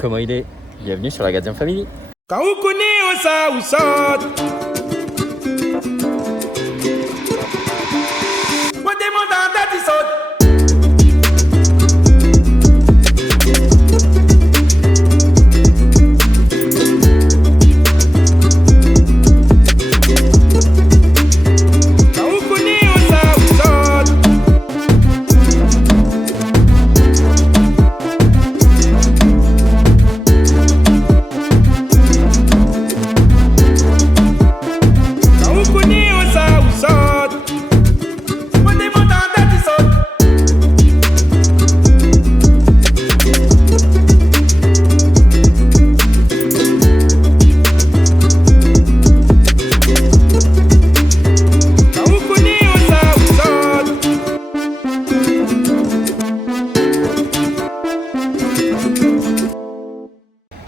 comment il est? Bienvenue sur la Gadian Family. Quand vous connaissez ça ou ça, vous demandez à tête saute.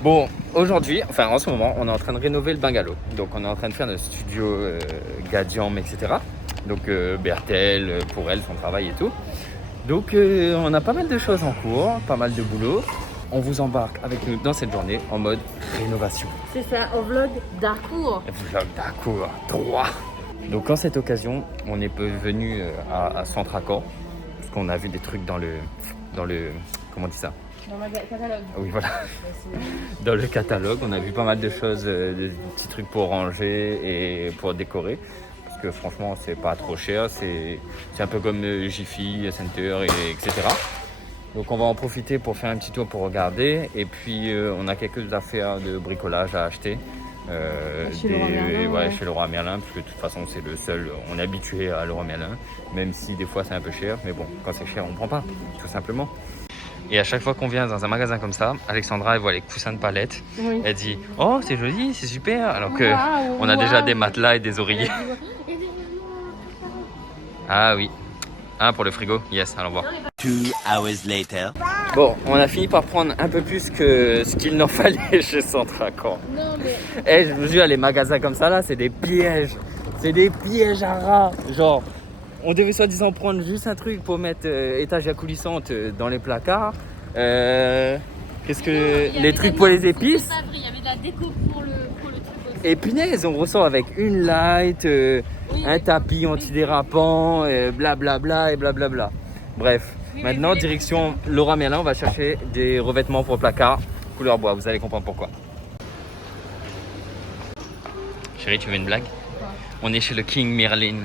Bon, aujourd'hui, enfin en ce moment, on est en train de rénover le bungalow. Donc on est en train de faire notre studio Gadian, etc. Donc Bertel, pour elle, son travail et tout. Donc on a pas mal de choses en cours, pas mal de boulot. On vous embarque avec nous dans cette journée en mode rénovation. C'est ça, au vlog d'Arcourt. Vlog d'Arcourt 3. Donc en cette occasion, on est venu à Centre-Accord parce qu'on a vu des trucs dans le comment on dit ça? Dans le catalogue. Oui, voilà. Dans le catalogue, on a vu pas mal de choses, des petits trucs pour ranger et pour décorer. Parce que franchement, c'est pas trop cher. C'est un peu comme Jiffy, Center, etc. Donc on va en profiter pour faire un petit tour pour regarder. Et puis on a quelques affaires de bricolage à acheter. Chez Leroy Merlin, ouais, chez Leroy Merlin, parce que de toute façon c'est le seul, on est habitué à Leroy Merlin. Même si des fois c'est un peu cher. Mais bon, quand c'est cher, on prend pas, tout simplement. Et à chaque fois qu'on vient dans un magasin comme ça, Alexandra, elle voit les coussins de palette. Oui. Elle dit « Oh, c'est joli, c'est super !» Alors que on a déjà des matelas et des oreillers. Ah oui. Ah, pour le frigo. Yes, allons voir. 2 hours later. Bon, on a fini par prendre un peu plus que ce qu'il n'en fallait chez Centre-Accord. Non, mais... Eh, je vous jure, les magasins comme ça, là, c'est des pièges. C'est des pièges à rats. Genre... On devait soi-disant prendre juste un truc pour mettre étagère coulissante dans les placards. Qu'est-ce que les trucs pour les épices. Il y avait de la déco pour le truc aussi. Et punaise, on ressort avec une light, un tapis antidérapant, blablabla et blablabla. Bref, maintenant direction Leroy Merlin, on va chercher des revêtements pour placard couleur bois. Vous allez comprendre pourquoi. Chérie, tu veux une blague? On est chez le King Merlin.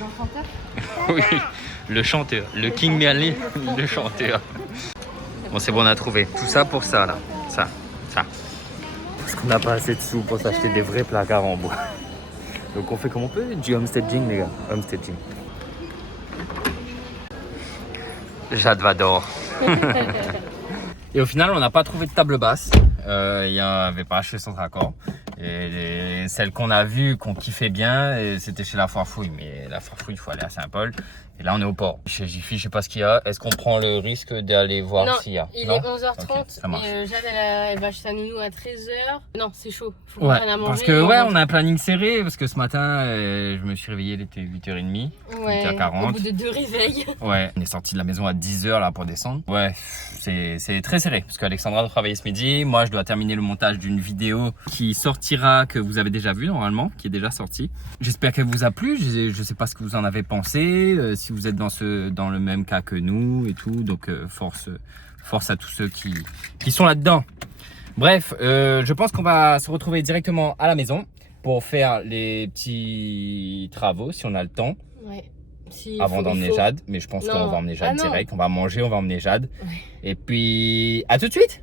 L'enchanteur? Oui, le chanteur, le King Merlin, le chanteur. Bon, c'est bon, on a trouvé. Tout ça pour ça, là. Ça. Parce qu'on n'a pas assez de sous pour s'acheter des vrais placards en bois. Donc on fait comme on peut, du homesteading, les gars. Homesteading. Jade Vador. Et au final, on n'a pas trouvé de table basse. Il n'y avait pas chez Centre-Accord. Et celle qu'on a vue, qu'on kiffait bien, c'était chez La Foire Fouille. Mais La Foire Fouille, il faut aller à Saint-Paul. Et là, on est au port. Chez Jiffy, je sais pas ce qu'il y a. Est-ce qu'on prend le risque d'aller voir s'il y a? Il est 11h30. Okay, ça marche. Et Jade, elle va chez sa nounou à 13h. Non, c'est chaud. Faut ouais, qu'on prenne à manger. parce que on a un planning serré. Parce que ce matin, je me suis réveillé, il était 8h30. Ouais, 8h40. au bout de 2 réveils. Ouais, on est sorti de la maison à 10h là pour descendre. Ouais, c'est très serré. Parce qu'Alexandra doit travailler ce midi. Moi, je dois terminer le montage d'une vidéo qui sortira, que vous avez déjà vu normalement, qui est déjà sortie. J'espère qu'elle vous a plu. Je sais pas ce que vous en avez pensé. Si vous êtes dans le même cas que nous et tout. Donc, force à tous ceux qui sont là-dedans. Bref, je pense qu'on va se retrouver directement à la maison pour faire les petits travaux si on a le temps. Ouais. Avant d'emmener Jade, mais je pense qu'on va emmener Jade direct. On va manger, on va emmener Jade. Ouais. Et puis, à tout de suite.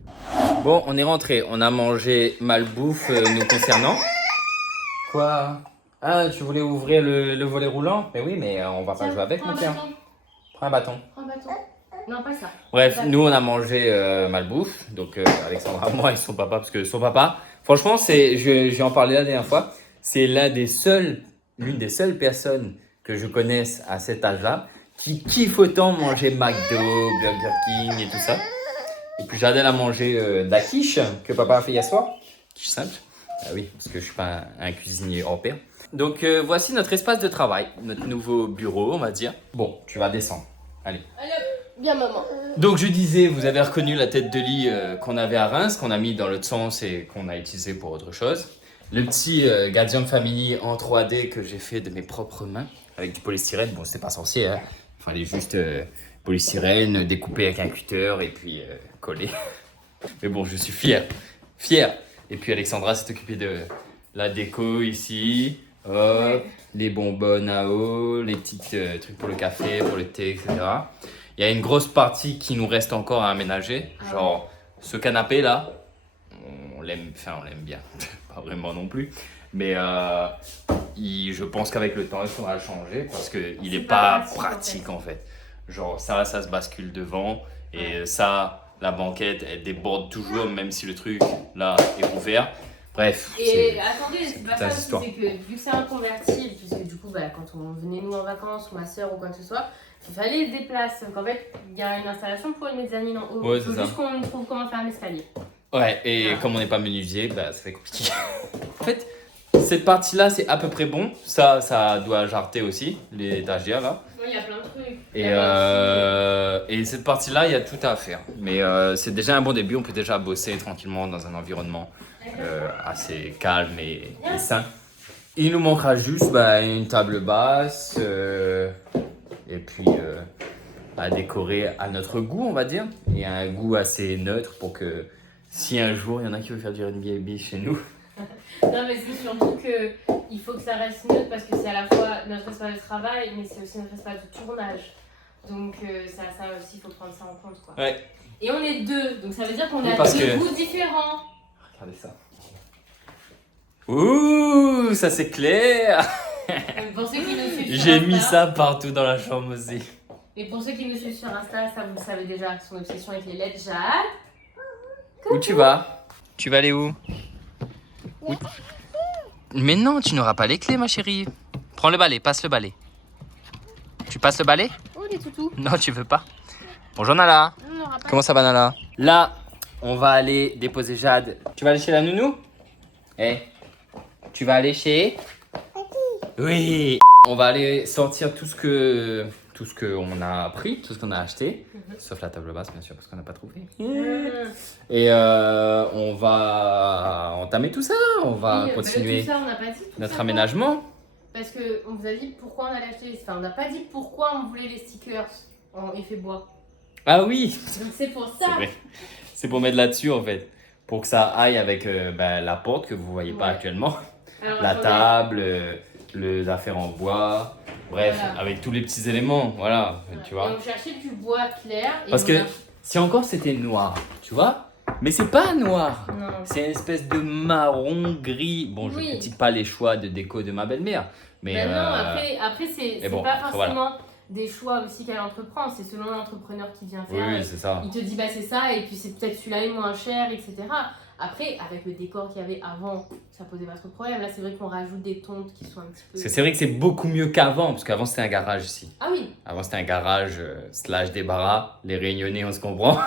Bon, on est rentré. On a mangé malbouffe nous concernant. Quoi? Ah, tu voulais ouvrir le volet roulant? Mais oui, mais on va pas jouer avec, mon cœur. Prends un bâton. Prends un bâton. Non, pas ça. Bref, nous, on a mangé malbouffe. Donc, Alexandra, moi et son papa, parce que son papa, franchement, j'ai en parlé la dernière fois, c'est l'une des seules personnes que je connaisse à cet âge-là qui kiffe autant manger McDo, Burger King et tout ça. Et puis Jade a mangé de la quiche que papa a fait hier soir. Quiche simple. Ah oui, parce que je suis pas un cuisinier hors pair. Donc voici notre espace de travail, notre nouveau bureau, on va dire. Bon, tu vas descendre. Allez. Allez, Bien, maman. Donc je disais, vous avez reconnu la tête de lit qu'on avait à Reims, qu'on a mis dans l'autre sens et qu'on a utilisé pour autre chose. Le petit Gadium Family en 3D que j'ai fait de mes propres mains avec du polystyrène. Bon, c'était pas sorcier, hein. Il fallait juste polystyrène, découper avec un cutter et puis coller. Mais bon, je suis fier. Fier. Et puis Alexandra s'est occupée de la déco ici. Hop, les bonbonnes à eau, les petits trucs pour le café, pour le thé, etc. Il y a une grosse partie qui nous reste encore à aménager. Genre, ce canapé là, on l'aime bien. Pas vraiment non plus. Mais je pense qu'avec le temps, il faudra le changer parce qu'il n'est pas pratique en fait. Genre, ça se bascule devant. Et ça, la banquette, elle déborde toujours, même si le truc là est ouvert. Bref. Et attendez, c'est pas ça aussi, histoire. c'est que vu que c'est un convertible, puisque du coup, bah, quand on venait nous en vacances, ou ma soeur ou quoi que ce soit, il fallait se déplacer. Donc en fait, il y a une installation pour une mezzanine en haut. Ouais, Il faut c'est juste ça. qu'on trouve comment faire un escalier. Ouais, et comme on n'est pas menuisier, bah, ça fait compliqué. En fait, cette partie-là, c'est à peu près bon. Ça doit jarter aussi, les étagères là. Oui, il y a plein de trucs. Et cette partie-là, il y a tout à faire. Mais c'est déjà un bon début. On peut déjà bosser tranquillement dans un environnement assez calme et sain. Il nous manquera juste une table basse et puis à décorer à notre goût, on va dire. Et un goût assez neutre pour que si un jour il y en a qui veulent faire du Airbnb chez nous. Non, mais c'est surtout qu'il faut que ça reste neutre parce que c'est à la fois notre espace de travail, mais c'est aussi notre espace de tournage. Donc, ça aussi, il faut prendre ça en compte, quoi. Ouais. Et on est deux, donc ça veut dire qu'on Oui, a parce deux que- goûts différents. Regardez ça. Ouh, ça c'est clair. Donc, pour ceux qui nous suivent sur J'ai mis Insta- ça partout dans la chambre aussi. Et pour ceux qui nous suivent sur Insta, ça vous le savez déjà, son obsession avec les LED, Jade. Où tu vas? Tu vas aller où? Mais non, tu n'auras pas les clés, ma chérie. Prends le balai, passe le balai. Tu passes le balai? Oh, les toutous. Non, tu veux pas. Bonjour Nala. On n'aura pas. Comment ça va Nala? Là, on va aller déposer Jade. Tu vas aller chez la nounou? Eh, tu vas aller chez? Oui. On va aller sortir tout ce qu'on a pris, tout ce qu'on a acheté, sauf la table basse bien sûr parce qu'on n'a pas trouvé. Et on va entamer tout ça, on va continuer Tout ça, on n'a pas dit tout notre ça, aménagement. Parce qu'on vous a dit pourquoi on allait acheter. Enfin, on n'a pas dit pourquoi on voulait les stickers en effet bois. Ah oui, Donc c'est pour c'est ça. vrai. C'est pour mettre là-dessus en fait, pour que ça aille avec la porte que vous voyez pas Ouais. actuellement, Alors, la attendez. table, les affaires en bois, bref, Voilà. avec tous les petits éléments, voilà, tu vois. Et on cherchait du bois clair. Et Parce on que a- si encore c'était noir, tu vois, mais c'est pas noir. Non. C'est une espèce de marron gris. Bon, je Oui. ne critique pas les choix de déco de ma belle-mère, mais Ben non, après c'est bon, pas après, forcément des choix aussi qu'elle entreprend, c'est selon l'entrepreneur qui vient faire. oui, c'est ça. Il te dit bah c'est ça et puis c'est peut-être celui-là est moins cher, etc. Après, avec le décor qu'il y avait avant, ça posait pas trop de problème. Là, c'est vrai qu'on rajoute des tontes qui sont un petit peu. Parce que c'est vrai que c'est beaucoup mieux qu'avant, parce qu'avant c'était un garage ici. Ah oui, Avant c'était un garage slash débarras, les Réunionnais on se comprend.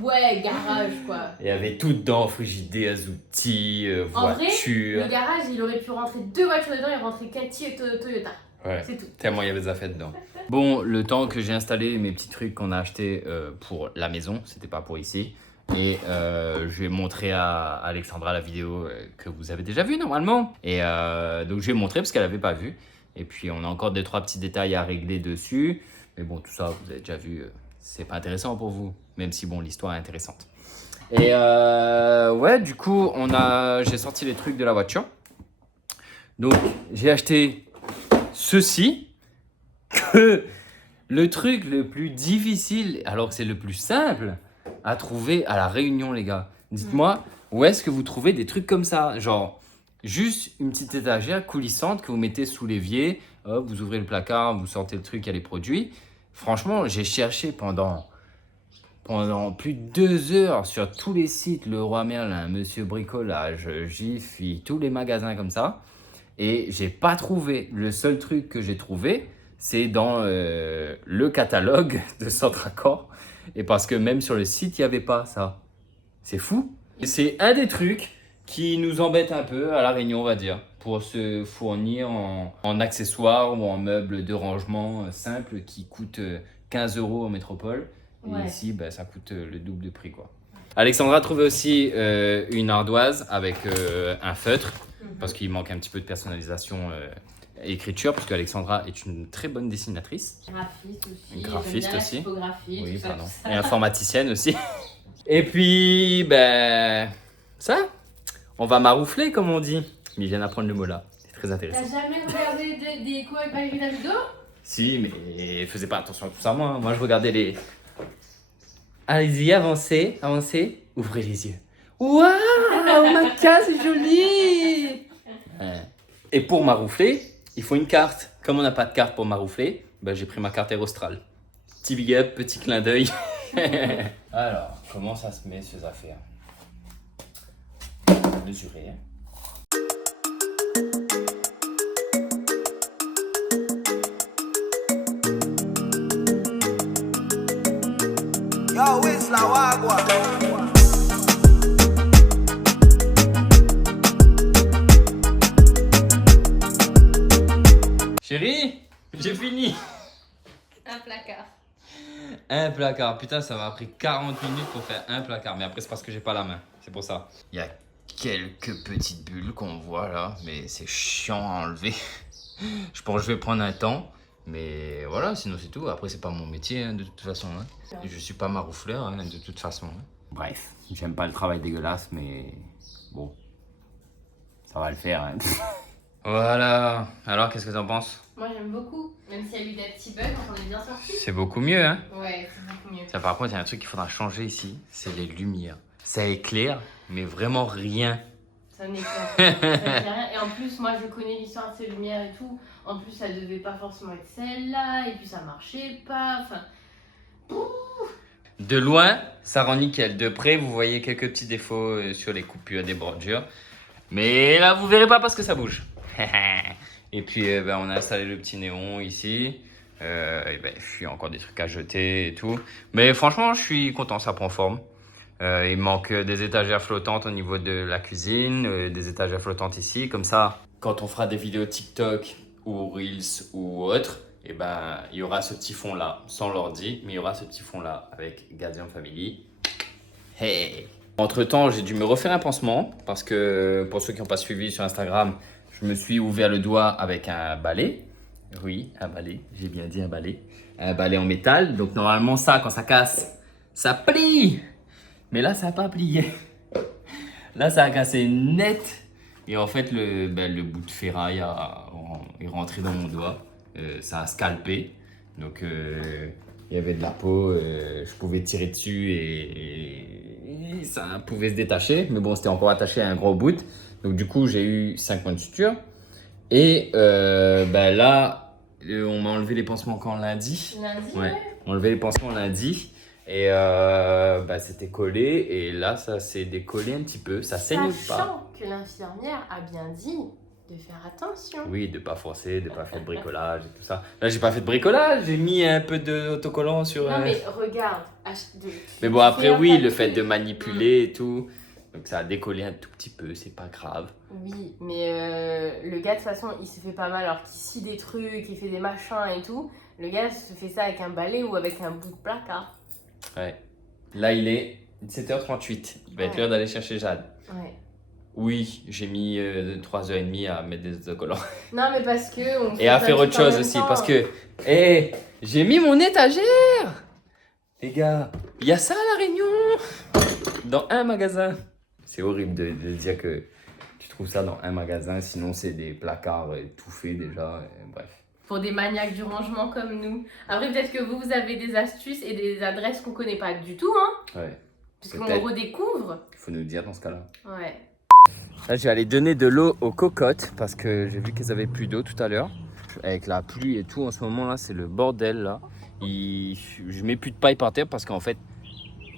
ouais, garage quoi. Il y avait tout dedans, frigidaire, outils, En vrai, voitures. Le garage, il aurait pu rentrer 2 voitures dedans, il rentrait Cathy et Toyota. Ouais. C'est tout. Tellement il y avait des affaires dedans. Bon, le temps que j'ai installé mes petits trucs qu'on a achetés pour la maison, c'était pas pour ici. Et je vais montrer à Alexandra la vidéo que vous avez déjà vue normalement. Et donc je vais montrer parce qu'elle avait pas vu. Et puis on a encore 2-3 petits détails à régler dessus. Mais bon, tout ça, vous avez déjà vu, c'est pas intéressant pour vous. Même si bon, l'histoire est intéressante. Et ouais, du coup, j'ai sorti les trucs de la voiture. Donc j'ai acheté ceci. Que le truc le plus difficile, alors que c'est le plus simple à trouver à la Réunion, les gars. Dites-moi, où est-ce que vous trouvez des trucs comme ça? Genre, juste une petite étagère coulissante que vous mettez sous l'évier, hop, vous ouvrez le placard, vous sortez le truc, il y a les produits. Franchement, j'ai cherché pendant plus de 2 heures sur tous les sites, le Roi Merlin, Monsieur Bricolage, Jiffy, tous les magasins comme ça. Et j'ai pas trouvé. Le seul truc que j'ai trouvé, c'est dans le catalogue de Centracor. Et parce que même sur le site, il n'y avait pas ça. C'est fou. Et c'est un des trucs qui nous embête un peu à La Réunion, on va dire, pour se fournir en accessoires ou en meubles de rangement simples qui coûtent 15 € en métropole. Et Ouais. ici, ben, ça coûte le double de prix, quoi. Alexandra a trouvé aussi une ardoise avec un feutre, parce qu'il manque un petit peu de personnalisation écriture, parce qu'Alexandra est une très bonne dessinatrice. Graphiste aussi. Une graphiste j'aime bien aussi. La typographie, Oui, tout ça, pardon. tout ça. Et informaticienne aussi. Et puis, ben, ça, on va maroufler, comme on dit. Mais je viens d'apprendre le mot là. C'est très intéressant. T'as jamais regardé des cours avec Valérie Damido? Si, mais faisais pas attention à tout ça, moi. Moi, je regardais les. Allez-y, avancez, avancez. Ouvrez les yeux. Waouh, ma case c'est joli. Ouais. Et pour maroufler, il faut une carte. Comme on n'a pas de carte pour maroufler, ben, j'ai pris ma carte Aerostral. Petit big up, petit clin d'œil. Alors, comment ça se met ces affaires? Mesurer. Yo, it's la wagwa. Chérie, j'ai fini. Un placard. Un placard. Putain, ça m'a pris 40 minutes pour faire un placard. Mais après, c'est parce que j'ai pas la main. C'est pour ça. Il y a quelques petites bulles qu'on voit là. Mais c'est chiant à enlever. Je pense que je vais prendre un temps. Mais voilà, sinon c'est tout. Après, c'est pas mon métier hein, de toute façon. Hein. Je suis pas maroufleur hein, de toute façon. Hein. Bref, j'aime pas le travail dégueulasse. Mais bon, ça va le faire. Hein. Voilà. Alors, qu'est-ce que t'en penses? Moi j'aime beaucoup, même s'il y a eu des petits bugs, on est bien sortis. C'est beaucoup mieux, hein? Ouais, c'est beaucoup mieux. Ça, par contre, il y a un truc qu'il faudra changer ici, c'est les lumières. Ça éclaire, mais vraiment rien. Ça n'éclaire rien. Et en plus, moi je connais l'histoire de ces lumières et tout. En plus, ça devait pas forcément être celle-là, et puis ça marchait pas. Enfin, De loin, ça rend nickel. De près, vous voyez quelques petits défauts sur les coupures des bordures. Mais là, vous verrez pas parce que ça bouge. Et puis, ben, on a installé le petit néon ici. Et ben, il y a encore des trucs à jeter et tout. Mais franchement, je suis content, ça prend forme. Il manque des étagères flottantes au niveau de la cuisine, des étagères flottantes ici. Comme ça, quand on fera des vidéos TikTok ou Reels ou autre, et ben, il y aura ce petit fond là, sans l'ordi, mais il y aura ce petit fond là avec Gadian Family. Hey! Entre temps, j'ai dû me refaire un pansement parce que pour ceux qui n'ont pas suivi sur Instagram, je me suis ouvert le doigt avec un balai. Oui, un balai, j'ai bien dit un balai. Un balai en métal. Donc normalement ça, quand ça casse, ça plie. Mais là, ça n'a pas plié. Là, ça a cassé net. Et en fait, le bout de ferraille est rentré dans mon doigt. Ça a scalpé. Donc il y avait de la peau. Je pouvais tirer dessus et ça pouvait se détacher. Mais bon, c'était encore attaché à un gros bout. Donc du coup, j'ai eu 5 points de suture. Et là, on m'a enlevé les pansements quand lundi. lundi, Ouais, on a enlevé les pansements lundi. Et c'était collé. Et là, ça s'est décollé un petit peu. Ça saigne pas. Sachant que l'infirmière a bien dit de faire attention. Oui, de pas forcer, de pas faire de bricolage et tout ça. Là, j'ai pas fait de bricolage. J'ai mis un peu d'autocollant sur... Non mais regarde. Mais bon, après, oui, le fait de manipuler et tout. Donc ça a décollé un tout petit peu, c'est pas grave. Oui, mais le gars de toute façon il se fait pas mal alors qu'il scie des trucs, il fait des machins et tout. Le gars se fait ça avec un balai ou avec un bout de placard. Ouais. Là, il est 17h38. Il va être Ouais. l'heure d'aller chercher Jade. Ouais. Oui, j'ai mis 3h30 à mettre des autocollants. Non mais parce que... on Et fait à plein faire de autre trucs en chose même aussi. temps. Parce que, j'ai mis mon étagère. Les gars, il y a ça à La Réunion. Dans un magasin. C'est horrible de dire que tu trouves ça dans un magasin. Sinon, c'est des placards étouffés déjà. Bref. Pour des maniaques du rangement comme nous. Après peut-être que vous avez des astuces et des adresses qu'on connaît pas du tout, hein. Ouais. Parce qu'on Peut-être. redécouvre. Il faut nous le dire dans ce cas-là. Ouais. Là, je vais aller donner de l'eau aux cocottes parce que j'ai vu qu'elles avaient plus d'eau tout à l'heure. Avec la pluie et tout, en ce moment là, c'est le bordel là. Je mets plus de paille par terre parce qu'en fait,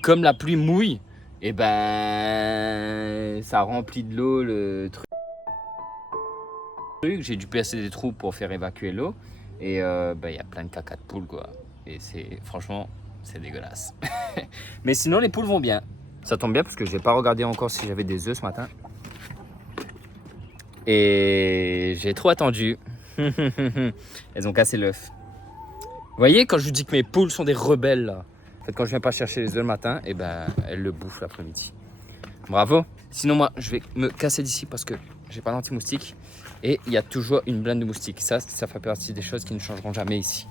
comme la pluie mouille, et ben ça remplit de l'eau le truc. J'ai dû percer des trous pour faire évacuer l'eau. Et il y a plein de caca de poules quoi. Et franchement, c'est dégueulasse. Mais sinon, les poules vont bien. Ça tombe bien parce que j'ai pas regardé encore si j'avais des œufs ce matin. Et j'ai trop attendu. Elles ont cassé l'œuf. Vous voyez, quand je vous dis que mes poules sont des rebelles là, En fait, quand je viens pas chercher les œufs le matin, et ben, elle le bouffe l'après-midi. Bravo. Sinon, moi, je vais me casser d'ici parce que j'ai pas d'anti-moustique. Et il y a toujours une blinde de moustiques. Ça fait partie des choses qui ne changeront jamais ici.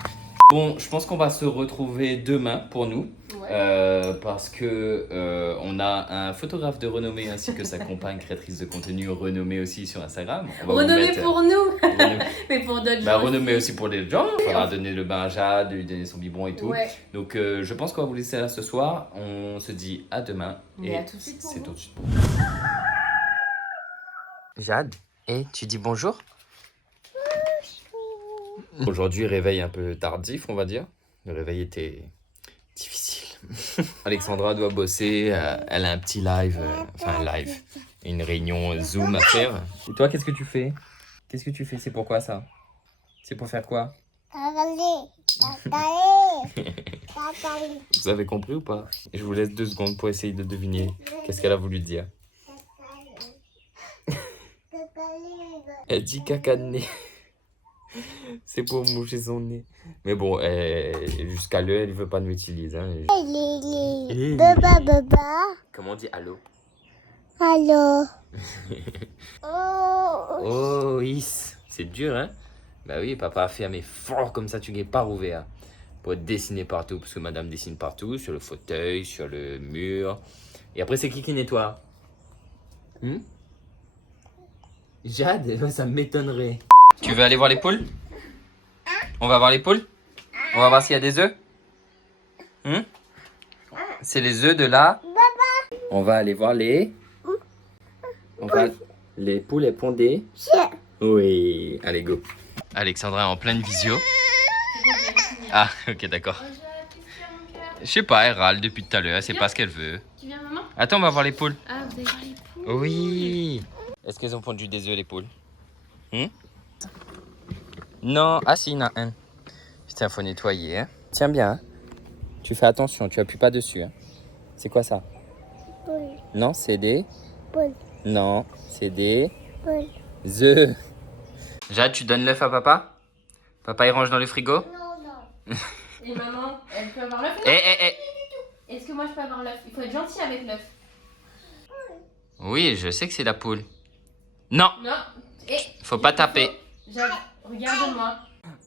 Bon, je pense qu'on va se retrouver demain pour nous. Ouais. Parce que on a un photographe de renommée ainsi que sa compagne créatrice de contenu renommée aussi sur Instagram. Renommée pour nous, mais pour d'autres gens. Renommée aussi pour les gens. Il faudra donner le bain à Jade, lui donner son biberon et tout. Ouais. Donc je pense qu'on va vous laisser là ce soir. On se dit à demain. Et à tout de suite. C'est tout de suite. Jade, et tu dis bonjour? Aujourd'hui, réveil un peu tardif, on va dire. Le réveil était difficile. Alexandra doit bosser, elle a un petit live, une réunion Zoom à faire. Et toi, qu'est-ce que tu fais? Qu'est-ce que tu fais? C'est pourquoi ça? C'est pour faire quoi? Vous avez compris ou pas? Je vous laisse 2 secondes pour essayer de deviner qu'est-ce qu'elle a voulu dire. Elle dit caca de nez. C'est pour moucher son nez. Mais bon, jusqu'à l'heure, elle ne veut pas nous utiliser. Hein. Comment on dit allô? Allô. Oh, is. C'est dur, hein? Bah oui, papa a fermé fort comme ça, tu n'es pas ouvert. Pour dessiner partout, parce que madame dessine partout, sur le fauteuil, sur le mur. Et après, c'est qui nettoie? Jade, ça m'étonnerait. Tu veux aller voir les poules? On va voir les poules? On va voir s'il y a des œufs? C'est les œufs de là. On va aller voir les... Les poules, elles pondent des... Oui, allez go. Alexandra est en pleine visio. Ah, ok, d'accord. Je sais pas, elle râle depuis tout à l'heure, elle sait pas ce qu'elle veut. Tu viens, maman? Attends, on va voir les poules. Ah, vous allez voir les poules? Oui. Est-ce qu'elles ont pondu des œufs, les poules? Non. Ah si, il y en a un. Putain, faut nettoyer. Hein. Tiens bien. Hein. Tu fais attention, tu appuies pas dessus. Hein. C'est quoi ça? Poule. Non, c'est des... Poule. Non, c'est des... Poule. œufs. Jade, tu donnes l'œuf à papa? Papa, il range dans le frigo? Non. Et maman, elle peut avoir l'œuf? Est-ce que moi je peux avoir l'œuf? Il faut être gentil avec l'œuf. Oui, je sais que c'est la poule. Non. Non. Et Faut pas taper. Regarde-moi.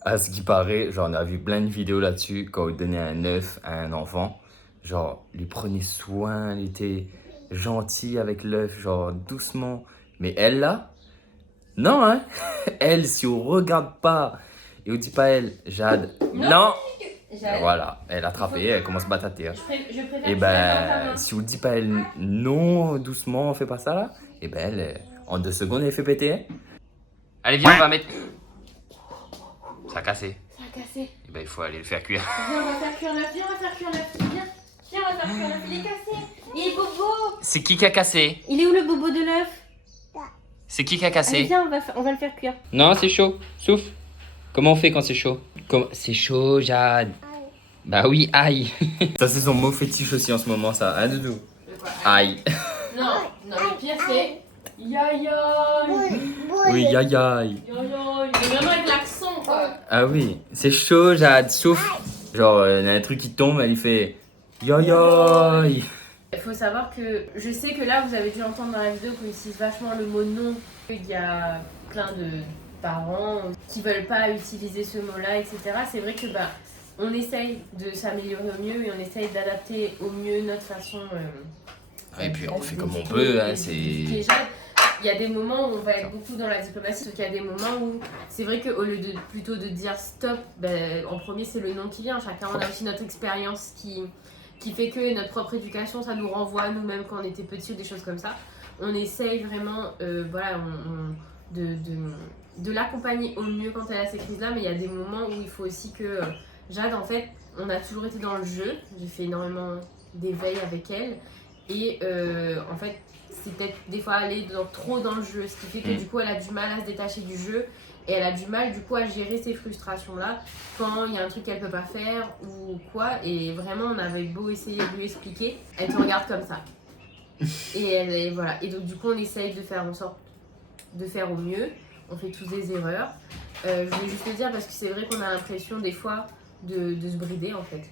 À ce qui paraît, genre, on a vu plein de vidéos là-dessus quand il donnait un œuf à un enfant. Genre, lui prenait soin, il était gentil avec l'œuf, genre doucement. Mais elle là, non hein. Elle, si on regarde pas et on dit pas elle, Jade, non. Jade. Voilà, elle a attrapé, elle commence à battre à terre. Je préfère Et que tu la dans ta main. si on dit pas elle, non, doucement, on fait pas ça là. Et ben elle, en 2 secondes, elle fait péter. Hein. Allez, viens, on va mettre. Ça a cassé. Ça a cassé. Et ben il faut aller le faire cuire. Viens, on va faire cuire l'œuf. Viens, on va faire cuire l'œuf. Viens, on va faire cuire l'œuf. Il est cassé. Il est bobo. C'est qui a cassé? Il est où le bobo de l'œuf? C'est qui a Allez, cassé? viens, on va le faire cuire. Non, c'est chaud. Souffle. Comment on fait quand c'est chaud? C'est chaud, Jade. Bah oui, aïe. Ça, c'est son mot fétiche aussi en ce moment, ça. Hein, Doudou? Aïe. Non, le pire c'est... Yaya. Oui, aïe, aïe. Yaya. Mais vraiment avec l'accent, quoi. Ah oui, c'est chaud, Jade. Souffle. Genre, il y a un truc qui tombe, elle fait... Aïe. Il faut savoir que je sais que là, vous avez dû entendre dans la vidéo qu'on utilise vachement le mot non. Il y a plein de parents qui veulent pas utiliser ce mot-là, etc. C'est vrai que on essaye de s'améliorer au mieux et on essaye d'adapter au mieux notre façon. Et puis on fait comme on peut, hein, c'est... Déjà, il y a des moments où on va être beaucoup dans la diplomatie, sauf qu'il y a des moments où c'est vrai qu'au lieu de plutôt de dire stop, en premier c'est le non qui vient. Chacun on a aussi notre expérience qui fait que notre propre éducation, ça nous renvoie à nous-mêmes quand on était petits ou des choses comme ça. On essaye vraiment de l'accompagner au mieux quand elle a ces crises-là, mais il y a des moments où il faut aussi que Jade, en fait, on a toujours été dans le jeu. J'ai fait énormément d'éveil avec elle et en fait, c'est peut-être des fois aller trop dans le jeu, ce qui fait que du coup, elle a du mal à se détacher du jeu. Et elle a du mal du coup à gérer ces frustrations-là quand il y a un truc qu'elle peut pas faire ou quoi. Et vraiment, on avait beau essayer de lui expliquer, elle te regarde comme ça. Et voilà. Et donc du coup, on essaye de faire en sorte de faire au mieux. On fait tous des erreurs. Je voulais juste le dire parce que c'est vrai qu'on a l'impression des fois de se brider en fait.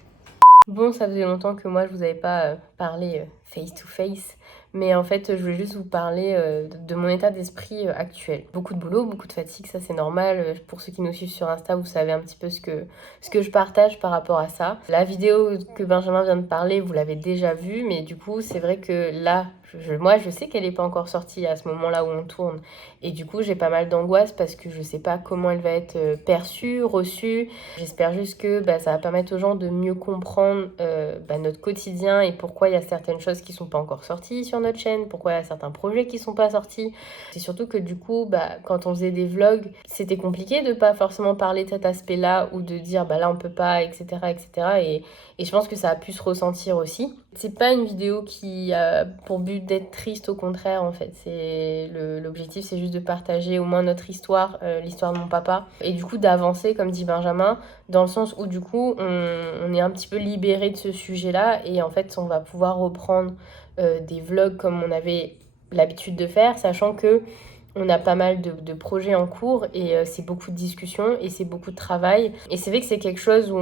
Bon, ça faisait longtemps que moi je vous avais pas parlé face to face, mais en fait je voulais juste vous parler de mon état d'esprit actuel. Beaucoup de boulot, beaucoup de fatigue, ça c'est normal. Pour ceux qui nous suivent sur Insta, vous savez un petit peu ce que je partage par rapport à ça. La vidéo que Benjamin vient de parler, vous l'avez déjà vue, mais du coup c'est vrai que là, moi je sais qu'elle n'est pas encore sortie à ce moment-là où on tourne, et du coup j'ai pas mal d'angoisse parce que je sais pas comment elle va être perçue, reçue. J'espère juste que ça va permettre aux gens de mieux comprendre notre quotidien et pourquoi il y a certaines choses qui sont pas encore sorties sur notre chaîne, pourquoi il y a certains projets qui sont pas sortis. C'est surtout que du coup, quand on faisait des vlogs, c'était compliqué de pas forcément parler de cet aspect-là ou de dire là on peut pas, etc. etc. Et je pense que ça a pu se ressentir aussi. C'est pas une vidéo qui a pour but d'être triste, au contraire en fait. L'objectif c'est juste de partager au moins notre histoire, l'histoire de mon papa. Et du coup d'avancer, comme dit Benjamin, dans le sens où du coup on est un petit peu libéré de ce sujet-là. Et en fait on va pouvoir reprendre des vlogs comme on avait l'habitude de faire, sachant que on a pas mal de projets en cours et c'est beaucoup de discussions et c'est beaucoup de travail. Et c'est vrai que c'est quelque chose où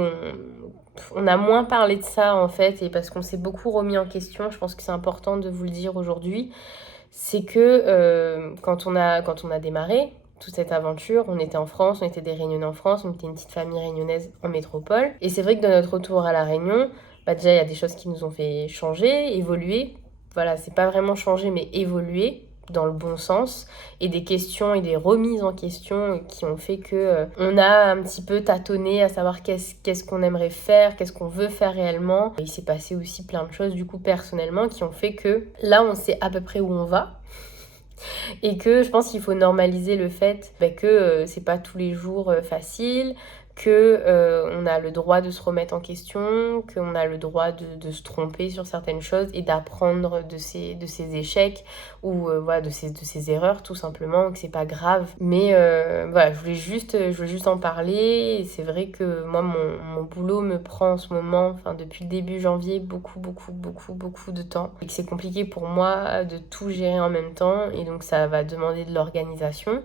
on a moins parlé de ça en fait, et parce qu'on s'est beaucoup remis en question, je pense que c'est important de vous le dire aujourd'hui, c'est que quand on a démarré toute cette aventure, on était en France, on était des Réunionnais en France, on était une petite famille réunionnaise en métropole. Et c'est vrai que de notre retour à La Réunion, déjà il y a des choses qui nous ont fait changer, évoluer. Voilà, c'est pas vraiment changer mais évoluer dans le bon sens, et des questions et des remises en question qui ont fait que on a un petit peu tâtonné à savoir qu'est-ce qu'on aimerait faire, qu'est-ce qu'on veut faire réellement. Et il s'est passé aussi plein de choses du coup personnellement qui ont fait que là on sait à peu près où on va. Et que je pense qu'il faut normaliser le fait que c'est pas tous les jours facile, que on a le droit de se remettre en question, qu'on a le droit de se tromper sur certaines choses et d'apprendre de ses échecs ou de ses erreurs tout simplement, que c'est pas grave. Mais je voulais juste en parler. Et c'est vrai que moi mon boulot me prend en ce moment, depuis le début janvier, beaucoup de temps, et que c'est compliqué pour moi de tout gérer en même temps, et donc ça va demander de l'organisation.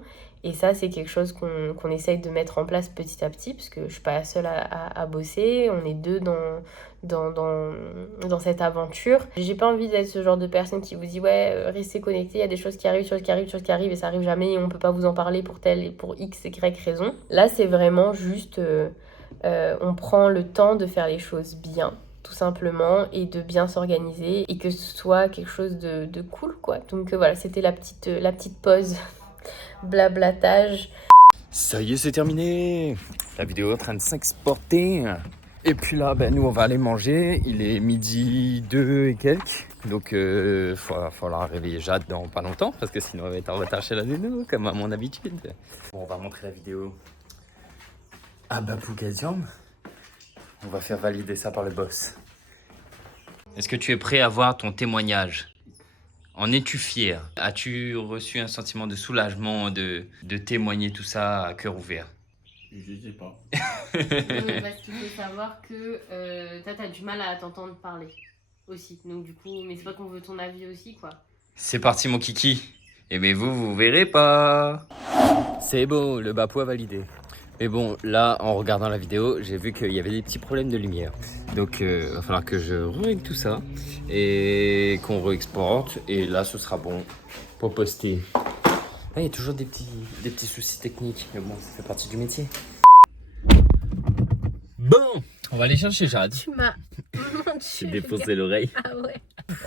Et ça, c'est quelque chose qu'on essaye de mettre en place petit à petit, parce que je suis pas la seule à bosser, on est deux dans cette aventure. J'ai pas envie d'être ce genre de personne qui vous dit ouais, restez connectés, il y a des choses qui arrivent, et ça arrive jamais, et on peut pas vous en parler pour telle et pour X, Y raison. Là, c'est vraiment juste, on prend le temps de faire les choses bien, tout simplement, et de bien s'organiser, et que ce soit quelque chose de cool, quoi. Donc voilà, c'était la petite pause. Blablatage. Ça y est, c'est terminé. La vidéo est en train de s'exporter. Et puis là, nous on va aller manger. Il est 12h02 et quelques. Donc il va falloir réveiller Jade dans pas longtemps, parce que sinon elle va être en retard chez la nounou, comme à mon habitude. Bon, on va montrer la vidéo à Babou Gaziam. On va faire valider ça par le boss. Est-ce que tu es prêt à voir ton témoignage ? En es-tu fier? As-tu reçu un sentiment de soulagement de témoigner tout ça à cœur ouvert? Je sais pas. Parce qu'il faut savoir que toi t'as du mal à t'entendre parler aussi. Donc du coup, mais c'est pas qu'on veut ton avis aussi, quoi. C'est parti mon kiki. Et mais vous verrez pas. C'est bon, le Bapou a validé. Mais bon, là, en regardant la vidéo, j'ai vu qu'il y avait des petits problèmes de lumière. Donc, il va falloir que je règle tout ça et qu'on réexporte. Et là, ce sera bon pour poster. Ah, il y a toujours des petits soucis techniques. Mais bon, ça fait partie du métier. Bon, on va aller chercher Jade. Tu m'as... J'ai défoncé l'oreille. Ah ouais.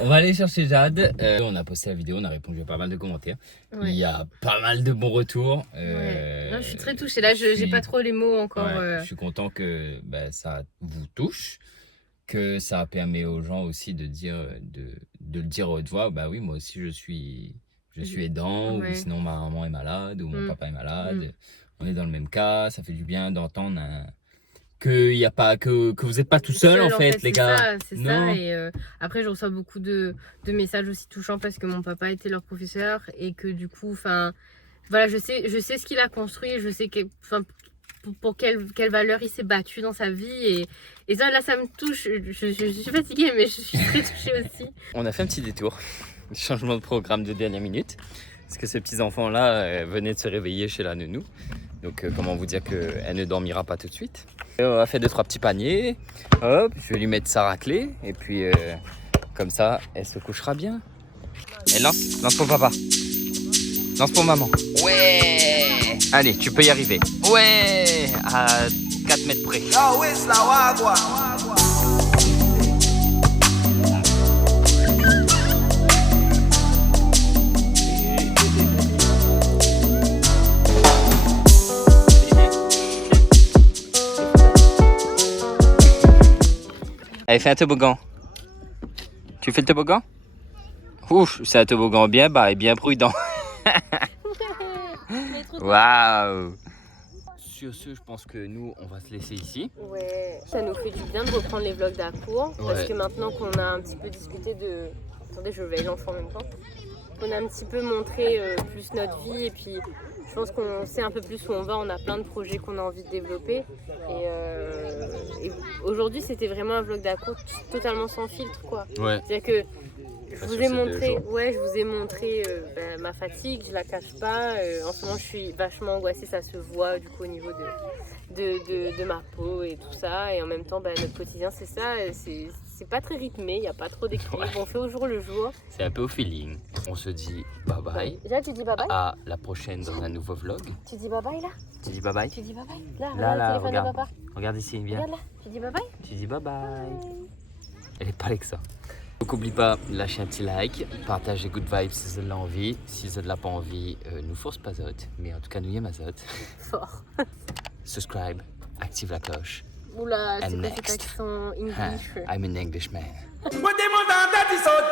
On va aller chercher Jade. On a posté la vidéo, on a répondu à pas mal de commentaires. Ouais. Il y a pas mal de bons retours. Ouais. Non, je suis très touchée. Là, j'ai pas trop les mots encore. Ouais, je suis content que ça vous touche, que ça permet aux gens aussi de le dire à haute voix. Bah oui, moi aussi je suis aidant, Ouais. ou sinon ma maman est malade, ou mon papa est malade. On est dans le même cas, ça fait du bien d'entendre que y a pas que vous n'êtes pas tout seul en fait les gars. C'est ça. Et après je reçois beaucoup de messages aussi touchants parce que mon papa était leur professeur et que du coup voilà, je sais ce qu'il a construit, je sais pour quelle valeur il s'est battu dans sa vie, et ça là ça me touche. Je suis fatiguée mais je suis très touchée aussi. On a fait un petit détour, changement de programme de dernière minute. Parce que ces petits-enfants-là venaient de se réveiller chez la nounou. Donc comment vous dire qu'elle ne dormira pas tout de suite. On a fait 2-3 petits paniers. Hop, je vais lui mettre sa raclée. Et puis comme ça, elle se couchera bien. Et lance pour papa. Lance pour maman. Ouais. Allez, tu peux y arriver. Ouais. À 4 mètres près. Allez, fais un toboggan. Tu fais le toboggan? Ouf, c'est un toboggan bien bas et bien prudent. Waouh! Sur ce, je pense que nous, on va se laisser ici. Ouais, ça nous fait du bien de reprendre les vlogs d'Acour. Parce que maintenant qu'on a un petit peu discuté de... Attendez, je veille l'enfant en même temps. On a un petit peu montré plus notre vie et puis je pense qu'on sait un peu plus où on va. On a plein de projets qu'on a envie de développer. Et aujourd'hui, c'était vraiment un vlog d'Acour totalement sans filtre, quoi. Ouais. C'est-à-dire que je vous ai montré ma fatigue, je la cache pas. En ce moment, je suis vachement angoissée, ça se voit du coup au niveau de ma peau et tout ça. Et en même temps, notre quotidien, c'est ça. C'est pas très rythmé, il n'y a pas trop d'équilibre. Ouais. On fait au jour le jour. C'est un peu au feeling. On se dit bye bye. Là, tu dis bye bye. À la prochaine dans un nouveau vlog. Tu dis bye bye là. Tu dis bye bye. Tu dis bye bye. Là, le téléphone regarde. de papa. Regarde ici, viens. Regarde là. Tu dis bye bye. Tu dis bye bye. Elle est pas avec ça. Donc n'oublie pas, lâchez un petit like, partagez Good Vibes si vous avez envie. Si vous n'avez pas envie, nous force pas zot. Mais en tout cas, nous y est ma zot. Fort. Subscribe, active la cloche. Oula, c'est And quoi next. cet accent English? I'm an Englishman. What them on that is out.